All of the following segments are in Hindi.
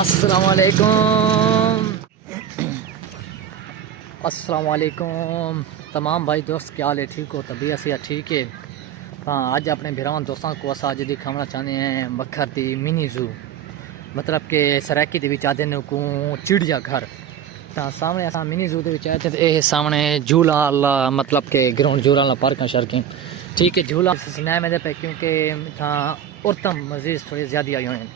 अस्सलामुअलैकुम तमाम भाई दोस्त, क्या हाल है? ठीक हो? तबीयत से ठीक है? हाँ, आज अपने भिरावान दोस्तों को अस अज दिखाना चाहते हैं बखर दी मिनी जू, मतलब कि सराकी दे विच आदे को चिड़िया घर। तो सामने अस मिनी जू के आए थे। ये सामने झूला वाला, मतलब कि ग्राउंड झूला वाला पार्क शर्कें, ठीक है। झूला सुनाया मेरे पे क्योंकि औरतम मजीद थोड़ी ज़्यादा आई हुई हैं।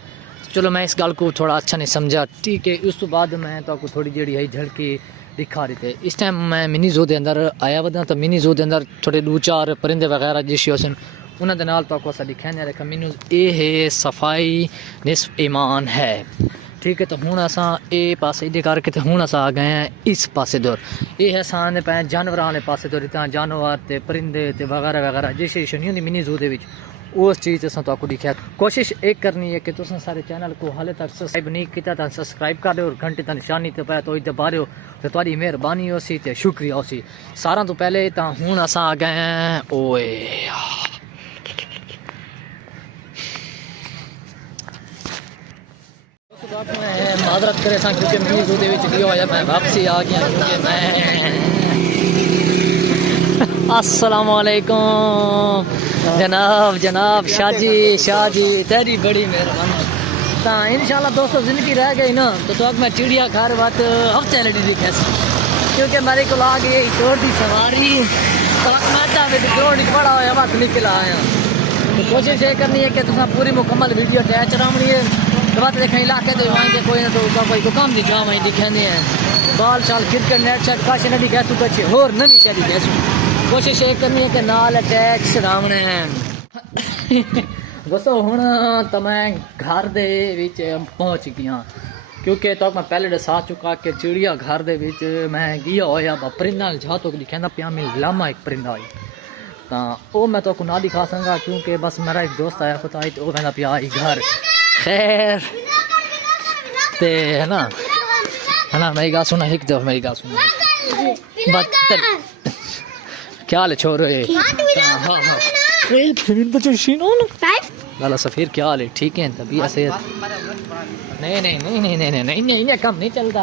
चलो मैं इस गल को थोड़ा अच्छा नहीं समझा, ठीक है। उस तो बाद मैं तो थोड़ी जी है झलकी दिखा रही थे। इस टाइम मैं मिनी जू के अंदर आया बदा, तो मिनी जू के अंदर थोड़े दो चार परिंदे वगैरह जिस उन्होंने नाल तो असा दिखाने रखा मिनू ये है सफाई निस्फ ईमान है, ठीक है। तो हूँ असा ये पासे दे करके तो हूँ असा आ गए हैं इस पासे दूर। ये है सामने पे जानवर वाले पासे दूर, इतना जानवर ते परिंदे ते वगैरह वगैरह जिस नहीं होंगी मिनी जू के उस चीज़ अस तो दिखा। कोशिश एक करनी है कि तुम सारे चैनल को हाले तक सब्सक्राइब नहीं किया तो सब्सक्राइब कर दो और घंटे का निशानी तो पाया तो दबा रहे हो, तो तुम्हारी मेहरबानी हो सी तो शुक्रिया हो सी। सारा तो पहले तो हूँ अस आ गए हैं ओए माजरत करे क्योंकि मिनी जू के मैं वापसी आ गया क्योंकि मैं अस्सलामुअलैकुम जनाब जनाब शाह जी तेरी बड़ी मेहरबानी। तो इंशाल्लाह दोस्तों ज़िंदगी रह गई ना तो मैं चिड़िया घर बात हफ्ते लड़ी दिखे, क्योंकि मेरे को आ गई चोर की सवारी तो मैं ग्राउंड बड़ा हुआ वक्त निकल आया। तो कोशिश ये करनी है कि तुम पूरी मुकम्मल वीडियो अटैच रखनी है। तो बात देखें इलाके तो वहीं कोई ना तो कोई दुकान दिखा वहीं दिखाने हैं बाल शाल क्रिकेट नेट शेट काश नहीं दिखा तू कुछ होर नहीं क्या दिखा। कोशिश ये करनी है कि नाल अटैच रावणे दोस्तों। हुण तो मैं घर दे विच पहुंच गया, क्योंकि तो मैं पहले दसा चुका कि चिड़िया घर दे विच मैं गया होया परिंदा जहाँ तो दिखाना पिया मैं लामा एक परिंदा आई तो वो मैं तो ना दिखा सकूँगा, क्योंकि बस मेरा एक दोस्त आया खुद आई तो वो कहना पिया आई घर खैर ते है ना मेरी गाल सुना हिक दो मेरी गाल सुना क्या हाल है छोरे? हाँ लाला सफीर क्या हाल है? ठीक है तभी ऐसे नहीं कम नहीं चलता।